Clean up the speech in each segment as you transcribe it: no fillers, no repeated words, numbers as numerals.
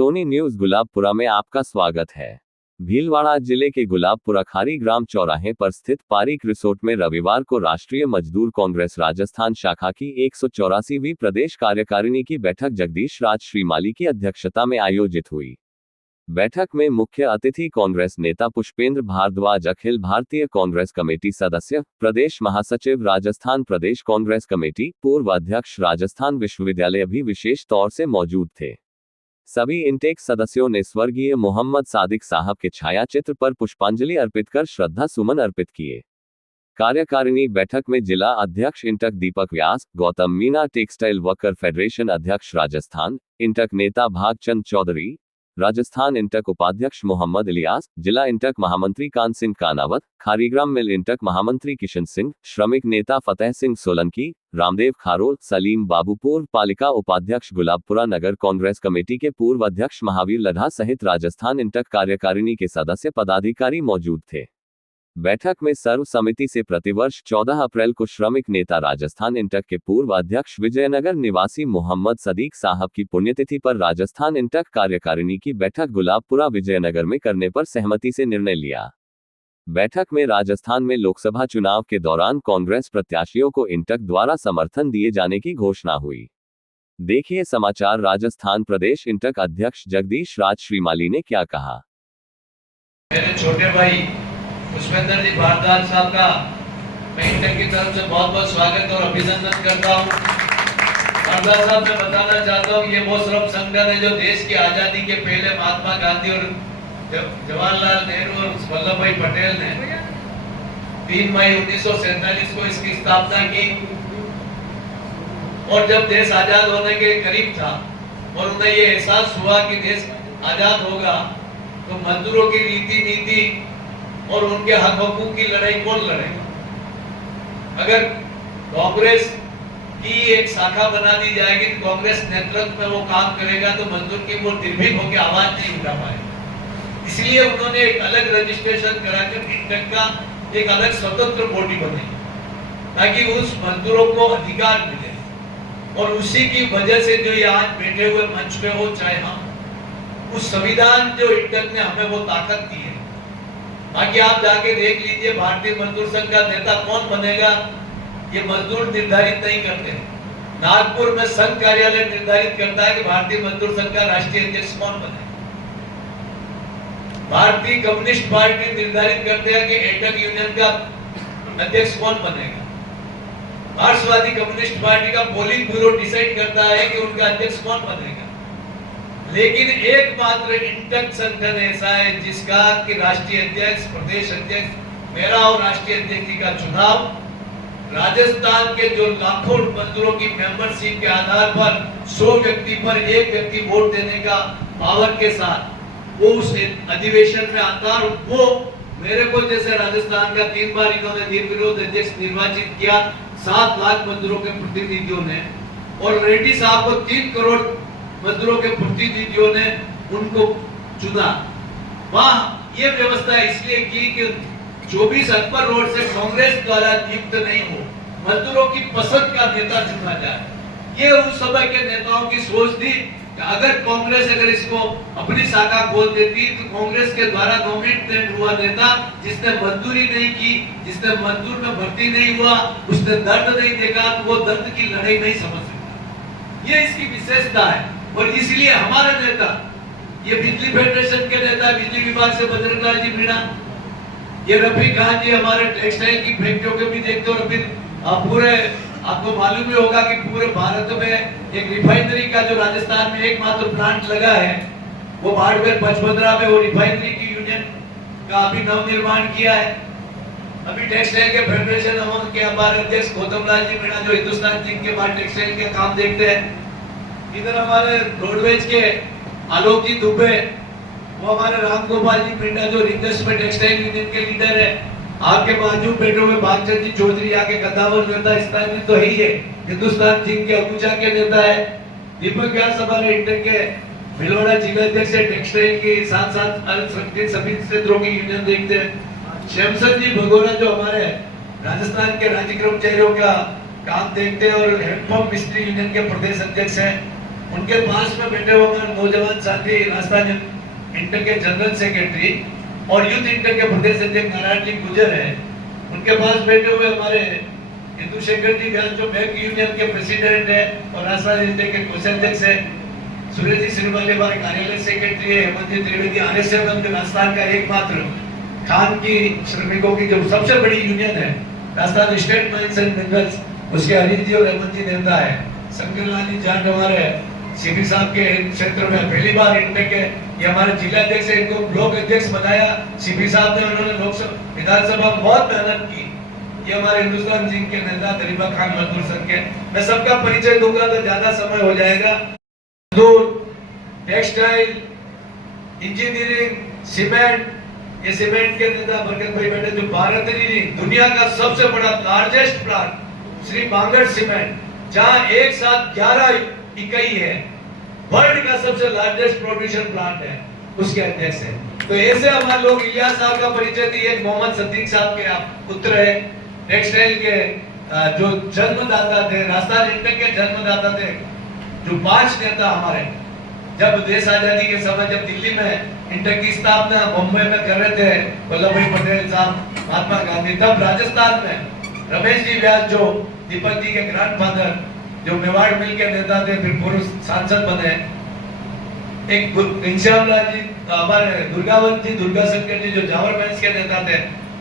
Soni news Gulabpura में आपका स्वागत है। भीलवाड़ा जिले के गुलाबपुरा खारी ग्राम चौराहे पर स्थित पारिक रिसोर्ट में रविवार को राष्ट्रीय मजदूर कांग्रेस राजस्थान शाखा की 184वीं प्रदेश कार्यकारिणी की बैठक जगदीश राज श्रीमाली की अध्यक्षता में आयोजित हुई। बैठक में मुख्य अतिथि कांग्रेस नेता पुष्पेंद्र भारद्वाज, अखिल भारतीय कांग्रेस कमेटी सदस्य, प्रदेश महासचिव राजस्थान प्रदेश कांग्रेस कमेटी, पूर्व अध्यक्ष राजस्थान विश्वविद्यालय भी विशेष तौर से मौजूद थे। सभी इंटेक सदस्यों ने स्वर्गीय मोहम्मद सादिक साहब के छायाचित्र पर पुष्पांजलि अर्पित कर श्रद्धा सुमन अर्पित किए। कार्यकारिणी बैठक में जिला अध्यक्ष INTUC Deepak Vyas, Gautam Meena textile worker federation अध्यक्ष राजस्थान, इंटक नेता भागचंद चौधरी, राजस्थान इंटक उपाध्यक्ष मोहम्मद इलियास, जिला इंटक महामंत्री कान सिंह कानावत, खारीग्राम मिल इंटक महामंत्री किशन सिंह, श्रमिक नेता फतेह सिंह सोलंकी, रामदेव खारोल, सलीम बाबू, पूर्व पालिका उपाध्यक्ष गुलाबपुरा नगर कांग्रेस कमेटी के पूर्व अध्यक्ष महावीर लधा सहित राजस्थान इंटक कार्यकारिणी के सदस्य पदाधिकारी मौजूद थे। बैठक में सर्व समिति से प्रतिवर्ष 14 अप्रैल को श्रमिक नेता राजस्थान इंटक के पूर्व अध्यक्ष विजयनगर निवासी मोहम्मद सदीक साहब की पुण्यतिथि पर राजस्थान इंटक कार्यकारिणी की बैठक गुलाबपुरा विजयनगर में करने पर सहमति से निर्णय लिया। बैठक में राजस्थान में लोकसभा चुनाव के दौरान कांग्रेस प्रत्याशियों को इंटक द्वारा समर्थन दिए जाने की घोषणा हुई। देखिए समाचार। राजस्थान प्रदेश इंटक अध्यक्ष जगदीश राज श्रीमाली ने क्या कहा। मेरे छोटे भाई पुष्पेंद्र जी भारद्वाज साहब का मैं इंटक की तरफ से बहुत बहुत स्वागत और अभिनंदन करता हूँ। भारद्वाज साहब मैं बताना चाहता हूँ, ये वो श्रम संगठन है जो देश की आजादी के पहले महात्मा गांधी और जवाहरलाल नेहरू और वल्लभ भाई पटेल ने 3 मई 1947 को इसकी स्थापना की। और जब देश आजाद होने के करीब था और उन्हें ये एहसास हुआ कि देश आजाद होगा तो मजदूरों की रीति नीति और उनके हक हकूक की लड़ाई कौन लड़ेगा। अगर कांग्रेस की एक शाखा बना दी जाएगी तो कांग्रेस नेतृत्व में वो काम करेगा तो मजदूर की वो निर्भीक होकर आवाज नहीं उठा पाएगा। इसलिए उन्होंने एक अलग रजिस्ट्रेशन कराकर इंटक का एक अलग स्वतंत्र बॉडी बनाई ताकि उस मजदूरों को अधिकार मिले। और उसी की वजह से जो ये आज बैठे हुए मंच पे हो, चाहे हम उस संविधान जो इंटक ने हमें वो ताकत दी है। बाकी आप जाके देख लीजिए भारतीय मजदूर संघ का नेता कौन बनेगा ये मजदूर निर्धारित नहीं करते। नागपुर में संघ कार्यालय निर्धारित करता है कि भारतीय मजदूर संघ का राष्ट्रीय अध्यक्ष कौन बनेगा। भारतीय कम्युनिस्ट पार्टी निर्धारित करते हैं कि एटक यूनियन का अध्यक्ष कौन बनेगा। मार्क्सवादी कम्युनिस्ट पार्टी का पोलिंग ब्यूरो डिसाइड करता है कि उनका अध्यक्ष कौन बनेगा। लेकिन एकमात्र इंटक संगठन ऐसा है जिसका कि राष्ट्रीय अध्यक्ष, प्रदेश अध्यक्ष, मेरा और राष्ट्रीय अध्यक्ष का चुनाव राजस्थान के जो लाखों मजदूरों की मेंबरशिप के आधार पर 100 व्यक्ति पर 1 व्यक्ति वोट देने का पावर के साथ वो उस अधिवेशन में आता। और वो मेरे को जैसे राजस्थान का 3 बार इन्होंने निर्विरोध अध्यक्ष निर्वाचित किया 7 लाख मजदूरों के प्रतिनिधियों ने, और रेड्डी साहब को 3 करोड़ मजदूरों के प्रतिनिधियों ने उनको चुना। वहां ये व्यवस्था इसलिए की कि 24 अकबर रोड से कांग्रेस द्वारा नियुक्त नहीं हो, मजदूरों की पसंद का नेता चुना जाए। ये उस समय के नेताओं की सोच थी कि अगर कांग्रेस इसको अपनी शाखा खोल देती तो कांग्रेस के द्वारा नॉमिनेट हुआ नेता जिसने मजदूरी नहीं की, जिसने मजदूर में भर्ती नहीं हुआ, उसने दर्द नहीं देखा तो वो दर्द की लड़ाई नहीं समझ सकता। ये इसकी विशेषता है। और इसलिए हमारे नेता, ये बिजली फेडरेशन के नेता, बिजली विभाग से बजरंगलाल जी मीणा, ये रफीक खान जी हमारे टेक्सटाइल की फैक्ट्रियों के भी देखते हो। और फिर पूरे आपको मालूम ही होगा कि पूरे भारत में एक रिफाइनरी का जो राजस्थान में एकमात्र प्लांट लगा है वो बाड़मेर पचमंदरा में, वो रिफाइनरी की यूनियन का अभी नवनिर्माण किया है। अभी टेक्सटाइल के फेडरेशन के हमारे अध्यक्ष गौतम लाल जी मीणा जो हिंदुस्तान जिंक के बाद टेक्सटाइल के काम देखते हैं। इधर हमारे रोडवेज के आलोक जी दुबे, वो हमारे राम गोपाल जी पिंडा जो रिंगर्स में टेक्सटाइल यूनियन के लीडर है। आपके बाजू बैठे हुए भागचंद जी चौधरी आके गद्दावर नेता स्थानीय तो ही है, हिंदुस्तान जिंक के अबूजा के नेता है। दीपक व्यास हमारे इंटक के भिलवाड़ा जिला अध्यक्ष है, टेक्सटाइल के साथ साथ अलग सभी क्षेत्रों की यूनियन देखते हैं। श्यामसन जी भगोरा जो हमारे राजस्थान के राज्य कर्मचारियों का काम देखते हैं और हेडपंप मिस्त्री यूनियन के प्रदेश अध्यक्ष हैं। उनके पास में बैठे हुए हमारे नौजवान साथी राजस्थान इंटर के जनरल सेक्रेटरी और यूथ इंटर के प्रदेश अध्यक्ष नारायण जी गुजर है। उनके पास बैठे हुए हमारे हिंदू शेखर जी व्यास जो बैंक यूनियन के प्रेसिडेंट है और राजस्थान इंटर के कोषाध्यक्ष है। सुरेश जी श्रीवाली हमारे कार्यालय सेक्रेटरी है। हेमंत जी त्रिवेदी आरएसएस राजस्थान का एकमात्र खान की श्रमिकों की जो सबसे बड़ी यूनियन है Rajasthan state mines and minerals, उसके हरीश जी और हेमंत जी नेता है। शंकरलाल जी जाट हमारे सीपी साहब के क्षेत्र में पहली बार इंटर के ये हमारे जिला अध्यक्ष है, इनको ब्लॉक अध्यक्ष बनाया सीपी साहब ने। उन्होंने लोकसभा विधानसभा में बहुत मेहनत की। ये हमारे हिंदुस्तान सिंह के नेता गरीबा खान मजदूर संघ के, मैं सबका परिचय दूंगा तो ज्यादा समय हो जाएगा। मजदूर, टेक्सटाइल, इंजीनियरिंग, सीमेंट, ये सीमेंट के नेता बरकत भाई बैठे जो भारत ही दुनिया का सबसे बड़ा largest plant Shri Bangur cement, जहां एक साथ 11 इकाई है, वर्ल्ड का सबसे लार्जेस्ट प्रोड्यूसर प्लांट है, उसके अध्यक्ष है। तो ऐसे हमारे लोग इलियास साहब का परिचय दिए, मोहम्मद सदीक साहब के आप पुत्र है, टेक्सटाइल के जो जन्मदाता थे, राजस्थान इंटर के जन्मदाता थे, जो 5 नेता हमारे जब देश आजादी के समय जब दिल्ली में इंटर की स्थापना मुंबई में कर रहे थे वल्लभ भाई पटेल साहब, महात्मा गांधी, तब राजस्थान में रमेश जी व्यास जो दीपक जी के ग्रैंडफादर जो मेवाड़ मिल के नेता थे, फिर पूर्व सांसद बने। एक घनश्याम लाल जी हमारे दुर्गावंत जी, दुर्गा शंकर जी जो जावर बैंस के नेता थे,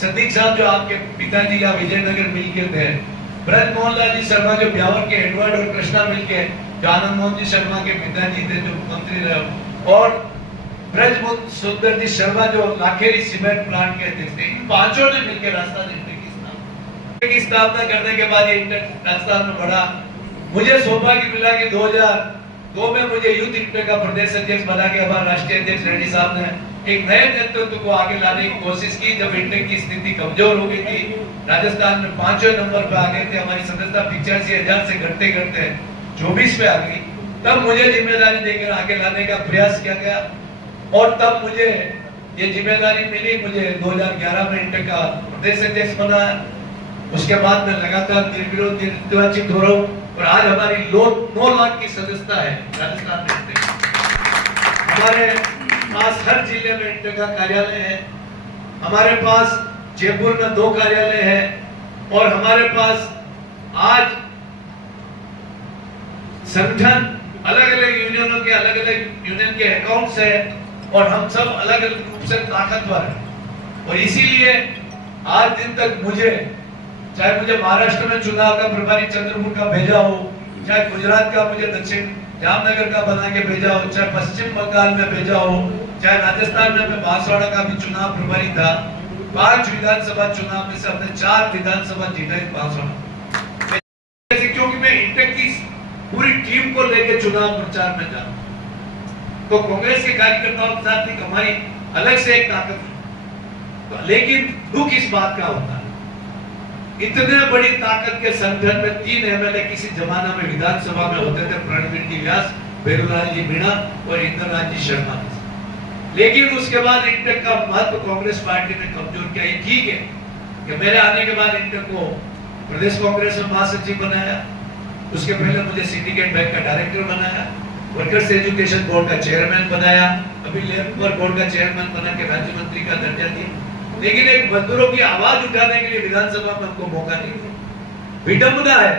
सतीक साहब जो आपके पिताजी का विजयनगर मिल के थे, ब्रज मोहन लाल जी शर्मा जो ब्यावर के एडवर्ड और कृष्णा मिल के जो आनंद मोहन जी शर्मा के पिताजी थे जो मंत्री रहे, और ब्रज मोहन सुंदर जी शर्मा जो लाखेरी सीमेंट प्लांट के अध्यक्ष थे, इन पांचों ने मिलकर राजस्थान इंटर की स्थापना करने के बाद ये इंटर राजस्थान में बढ़ा। मुझे सौभाग्य मिला कि 2002 में मुझे यूथ इंटर का प्रदेश अध्यक्ष बना के हमारे राष्ट्रीय अध्यक्ष रेड्डी साहब ने एक नए नेतृत्व को आगे लाने की कोशिश की। जब इंटर की स्थिति कमजोर हो गई थी, राजस्थान में 5वें नंबर पे आ गए थे, हमारी सदस्यता 85,000 से घटते घटते 24 पे आ गई, तब मुझे जिम्मेदारी देकर आगे लाने का प्रयास किया गया और तब मुझे ये जिम्मेदारी मिली। मुझे 2011 में इंटर का प्रदेश अध्यक्ष बनाया। उसके बाद में लगातार निर्वाचित हो रहा हूँ और आज हमारी 9 लाख की सदस्यता है राजस्थान में। हमारे पास हर जिले में इंटर का कार्यालय है, हमारे पास जयपुर में 2 कार्यालय है और हमारे पास आज संगठन अलग अलग यूनियनों के अलग अलग यूनियन के अकाउंट्स है और हम सब अलग अलग रूप से ताकतवर हैं। और इसीलिए आज दिन तक मुझे, चाहे मुझे महाराष्ट्र में चुनाव का प्रभारी चंद्रपुर का भेजा हो, चाहे गुजरात का मुझे दक्षिण जामनगर का बना के भेजा हो, चाहे पश्चिम बंगाल में भेजा हो, चाहे राजस्थान में मैं बांसवाड़ा का भी चुनाव प्रभारी था। 5 विधानसभा चुनाव में से हमने 4 विधानसभा जीता है बांसवाड़ा, क्योंकि मैं इंटर की पूरी टीम को लेकर चुनाव प्रचार में जा। तो कांग्रेस के कार्यकर्ताओं के साथ हमारी अलग से एक ताकत है, लेकिन दुख इस बात का होता है इतने बड़ी ताकत के संगठन में 3 एमएलए किसी जमाना में विधानसभा में होते थे, प्रणवीर जी व्यास, बेरुलाल जी मीणा और इंद्रनाथ जी शर्मा। लेकिन उसके बाद इंटर का महत्व कांग्रेस पार्टी ने कमजोर किया। ये ठीक है कि मेरे आने के बाद इंटर को प्रदेश कांग्रेस में महासचिव बनाया, उसके पहले मुझे सिंडिकेट बैंक का डायरेक्टर बनाया, वर्कर्स एजुकेशन बोर्ड का चेयरमैन बनाया, अभी लेबर बोर्ड का चेयरमैन बना के राज्य मंत्री का दर्जा दिया। लेकिन एक मजदूरों की आवाज उठाने के लिए विधानसभा में हमको मौका नहीं दिया। विडंबना है,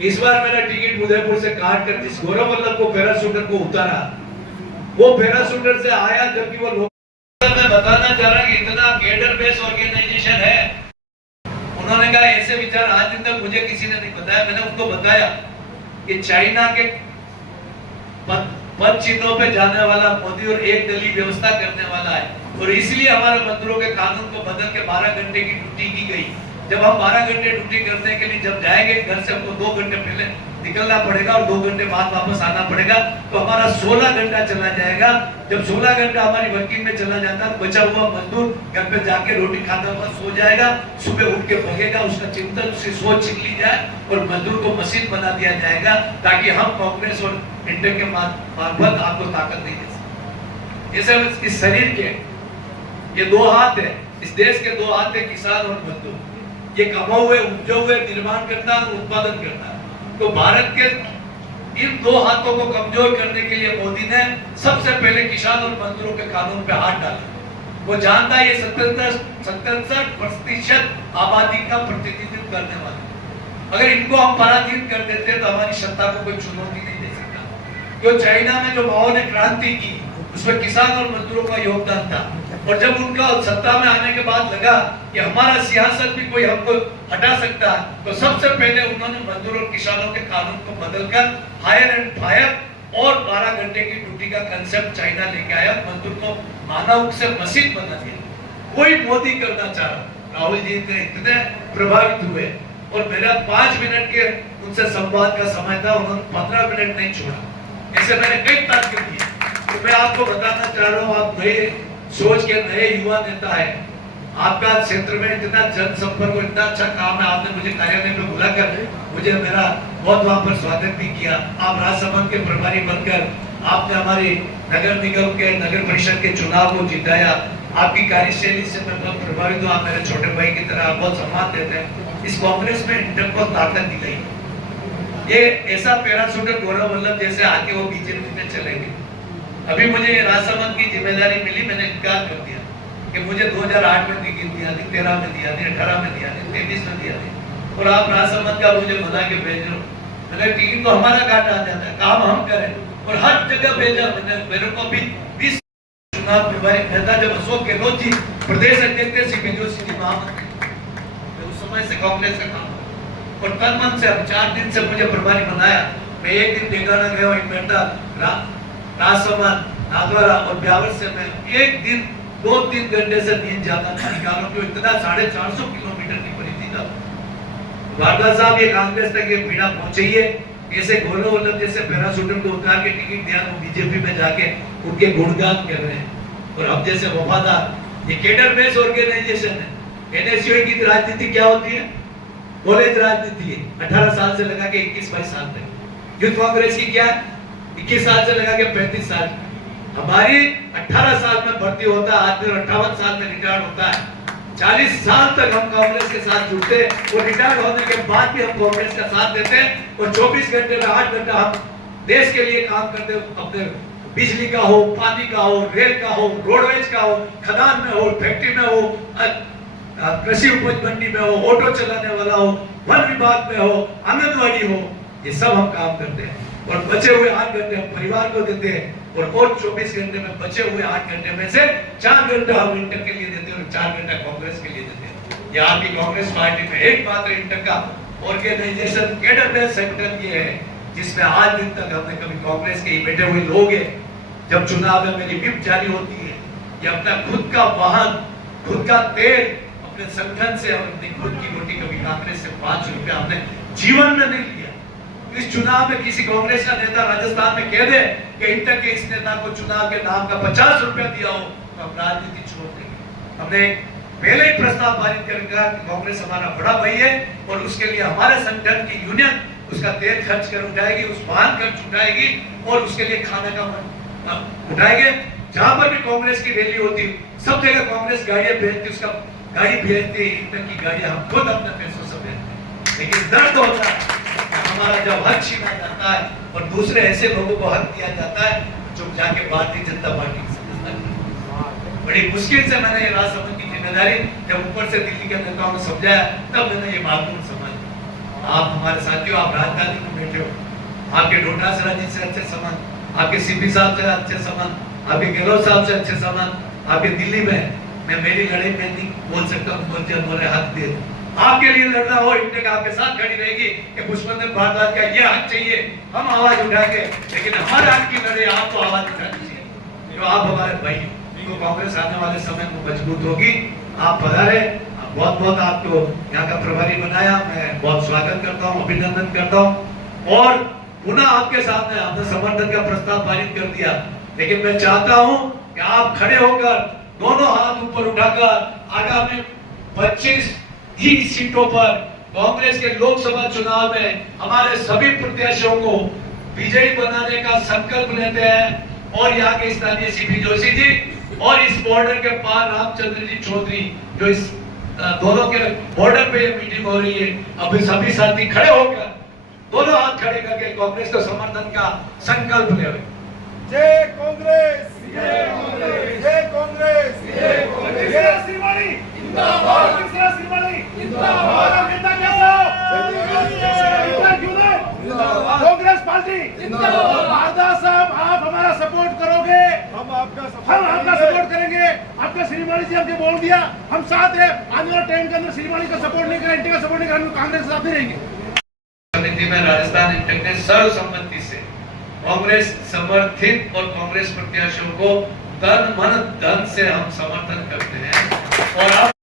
इस बार मेरा टिकट उदयपुर से काट कर जिस गौरव वल्लभ को पैराशूटर को उतारा, वो पैराशूटर से आया, जबकि वो लोग मैं बताना चाह रहा कि इतना कैडर बेस ऑर्गेनाइजेशन है। उन्होंने कहा ऐसे विचार आज दिन तक मुझे किसी ने नहीं बताया। मैंने उनको बताया कि चाइना के पद चिन्हों पे जाने वाला मोदी और एक दलीय व्यवस्था करने वाला है और इसलिए हमारे मजदूरों के कानून को बदल के 12 घंटे की ड्यूटी की गई। जब हम 12 घंटे ड्यूटी करने के लिए जब जाएंगे घर से, हमको 2 घंटे पहले निकलना पड़ेगा और 2 घंटे बाद वापस आना पड़ेगा, तो हमारा 16 घंटा चला जाएगा। जब 16 घंटा हमारी वर्किंग में चला जाता है, बचा हुआ मजदूर घर पे जाके रोटी खाता हुआ सो जाएगा, सुबह उठ के भगेगा, उसका चिंतन, उसकी सोच छिन ली जाए और मजदूर को मशीन बना दिया जाएगा, ताकि हम कांग्रेस और इंडिया के मार्फत आपको ताकत नहीं दे सके। जैसे इस शरीर के ये 2 हाथ है, इस देश के 2 हाथ है, किसान और मजदूर। ये कमा हुए, उपजे हुए निर्माण करता है और उत्पादन करता है। तो भारत के इन दो हाथों को कमजोर करने के लिए मोदी ने सबसे पहले किसान और मजदूरों के कानून पे हाथ डाला। वो जानता है ये 77% आबादी का प्रतिनिधित्व करने वाले, अगर इनको हम पराधीन कर देते तो हमारी सत्ता को कोई चुनौती नहीं दे सकता। क्यों चाइना में जो माओ ने क्रांति की उसमें किसान और मजदूरों का योगदान था, और जब उनका सत्ता में आने के बाद लगा कि हमारा सियासत भी कोई हमको हटा सकता है, तो सबसे पहले उन्होंने मजदूर और किसानों के कानून को बदलकर हायर एंड फायर और 12 घंटे की ड्यूटी का कंसेप्ट चाइना लेके आया, मजदूर को मानव से मसीह बना दिया। कोई मोदी करना चाह रहा, राहुल जी इतने प्रभावित हुए और मेरा 5 मिनट के उनसे संवाद का समय था, उन्होंने 15 मिनट नहीं छोड़ा। ऐसे मैंने कई तारीफ किए। तो मैं आपको बताना चाह रहा हूँ, आप नए सोच के नए युवा नेता है, आपका क्षेत्र में इतना जनसंपर्क और इतना अच्छा काम है, आपने मुझे कार्यालय में बुलाकर मुझे मेरा बहुत वहां पर स्वागत भी किया। आप राजसमंद के प्रभारी बनकर आपने हमारी नगर निगम के नगर परिषद के चुनाव को जिताया। आपकी कार्यशैली से मैं बहुत प्रभावित हूँ, आप मेरे छोटे भाई की तरह आप बहुत सम्मान देते हैं। इस कांग्रेस में इंटर को ताकत दी गई। ये ऐसा पैराशूटर गौरव वल्लभ जैसे आके वो बीजेपी में चले गए। अभी मुझे राजसमंद की जिम्मेदारी मिली, मैंने इनकार कर दिया कि मुझे 2008 में टिकट दिया नहीं, 13 में दिया नहीं, 18 में दिया नहीं, 23 में दिया नहीं, और आप राजसमंद का मुझे बता के भेज रहे हो। मैंने टिकट तो हमारा काटा आ जाता है, काम हम करें, और हर जगह भेजा। मेरे को भी 20 चुनाव प्रभारी नेता जब अशोक गहलोत जी प्रदेश अध्यक्ष थे, सीपी जोशी जी महामंत्री, उस समय से कांग्रेस का काम, और तन मन से 4 दिन से मुझे प्रभारी बनाया। मैं एक दिन डेगाना गया, राजसमंद, नागौर और ब्यावर से मैं एक दिन 2-3 घंटे से नींद जाता था निकालों को, इतना 450 किलोमीटर की परिधि था। वारदा साहब ये कांग्रेस तक ये पीड़ा पहुंचाइए, ऐसे गौरव वल्लभ जैसे पैराशूटर को उतार के टिकट दिया, वो बीजेपी में जाके उनके गुणगान कर रहे हैं। और अब जैसे वफादार ये केडर बेस्ड ऑर्गेनाइजेशन है, एनएसयूआई की राजनीति क्या होती है? कॉलेज राजनीति है, 18 साल से लगा के 21-22 साल तक। यूथ कांग्रेस की क्या है? 21 साल से लगा के 35 साल। हमारी 18 साल में भर्ती होता है आदमी और 58 साल में रिटायर्ड होता है। 40 साल तक हम कांग्रेस के साथ जुड़ते और रिटायर्ड होने के बाद भी हम कांग्रेस का साथ देते हैं, और 24 घंटे में 8 घंटा हम देश के लिए काम करते हैं। अपने बिजली का हो, पानी का हो, रेल का हो, रोडवेज का हो, खदान में हो, फैक्ट्री में हो, कृषि उपज मंडी में हो, ऑटो चलाने वाला हो, वन विभाग में हो, आंगनबाड़ी हो, ये सब हम काम करते हैं। और बचे हुए 8 घंटे हम परिवार को देते हैं, और 24 घंटे में बचे हुए 8 घंटे में से 4 घंटा हम इंटर के लिए देते हैं और 4 घंटा कांग्रेस के लिए देते हैं। ये आपकी कांग्रेस पार्टी में एकमात्र इंटर का ऑर्गेनाइजेशन कैडर बेस्ड सेक्टर ये है, जिसमें आज दिन तक हमने कभी कांग्रेस के बैठे हुए लोग हैं, जब चुनाव में मेरी विप जारी होती है, ये अपना खुद का वाहन, खुद का तेल अपने संगठन से और अपनी खुद की रोटी कभी कांग्रेस से 5 रुपया हमने जीवन में नहीं लिया। इस चुनाव में किसी कांग्रेस का नेता राजस्थान में कह दे कि इंटर के इस नेता को चुनाव के नाम का 50 रुपया दिया हो, तो हम राजनीति छोड़ देंगे। हमने पहले ही प्रस्ताव पारित कर दिया कि कांग्रेस हमारा बड़ा भाई है, और उसके लिए हमारे संगठन की यूनियन उसका तेल खर्च कर उठाएगी, उस वाहन खर्च उठाएगी, और उसके लिए खाने का उठाएंगे। जहां पर भी कांग्रेस की रैली होती, सब जगह कांग्रेस गाड़ियां भेजती, उसका गाड़ी भेजती, इंटर की गाड़ियां हम खुद अपने पैसों से भेजते। लेकिन दर्द होता है हमारा जब हक छीना जाता है और दूसरे ऐसे लोगों को हक दिया जाता है जो जाके भारतीय जनता पार्टी की सदस्यता। बड़ी मुश्किल से मैंने ये राजसमंद की जिम्मेदारी जब ऊपर से दिल्ली के नेताओं ने समझाया, तब मैंने ये मालूम समझ। आप हमारे साथियों, आप राजधानी में बैठे हो, आपके डोटासरा जी से अच्छे संबंध, आपके सीपी साहब से अच्छे संबंध, आपके गहलोत साहब से अच्छे संबंध, आपके दिल्ली में मैं मेरी लड़ाई में नहीं बोल सकता, मुझे हक दे। आपके लिए लड़ना हो, इंटर आपके साथ खड़ी रहेगी कि पुष्पेंद्र भारद्वाज का ये हक चाहिए, हम आवाज उठाएंगे, लेकिन हमारे हक की लड़ाई आपको आवाज उठानी चाहिए। तो आप हमारे भाई, तो कांग्रेस आने वाले समय में मजबूत होगी। आप पधारे, बहुत बहुत आपको यहाँ का प्रभारी बनाया, मैं बहुत स्वागत करता हूँ, अभिनंदन करता हूँ। और पुनः आपके सामने आपने समर्थन का प्रस्ताव पारित कर दिया, लेकिन मैं चाहता हूँ कि आप खड़े होकर दोनों हाथ ऊपर उठाकर आगामी 25 ही सीटों पर कांग्रेस के लोकसभा चुनाव में हमारे सभी प्रत्याशियों को विजयी बनाने का संकल्प लेते हैं। और यहाँ के स्थानीय सीपी जोशी जी और इस बॉर्डर के पार रामचंद्र जी चौधरी, जो इस दोनों के बॉर्डर पे मीटिंग हो रही है, अब सभी साथी खड़े होकर दोनों हाथ खड़े करके कांग्रेस को समर्थन का संकल्प ले। जय कांग्रेस, जय कांग्रेस, जय कांग्रेस, जय कांग्रेस। जय श्रीमानी जिंदाबाद, जय श्रीमानी जिंदाबाद। नेता कैसा हो? कांग्रेस पार्टी जिंदाबाद। मारदा साहब, आप हमारा सपोर्ट करोगे, हम आपका सपोर्ट करेंगे। आपका श्रीमानी जी हमने बोल दिया, हम साथ हैं। आने वाले टाइम के अंदर श्रीमानी का सपोर्ट नहीं करें, का सपोर्ट नहीं करें, कांग्रेस के साथ नहीं रहेंगे। समिति में राजस्थान इंटक ने सर्वसम्मति से कांग्रेस समर्थित और कांग्रेस प्रत्याशियों को तन मन धन से हम समर्थन करते हैं और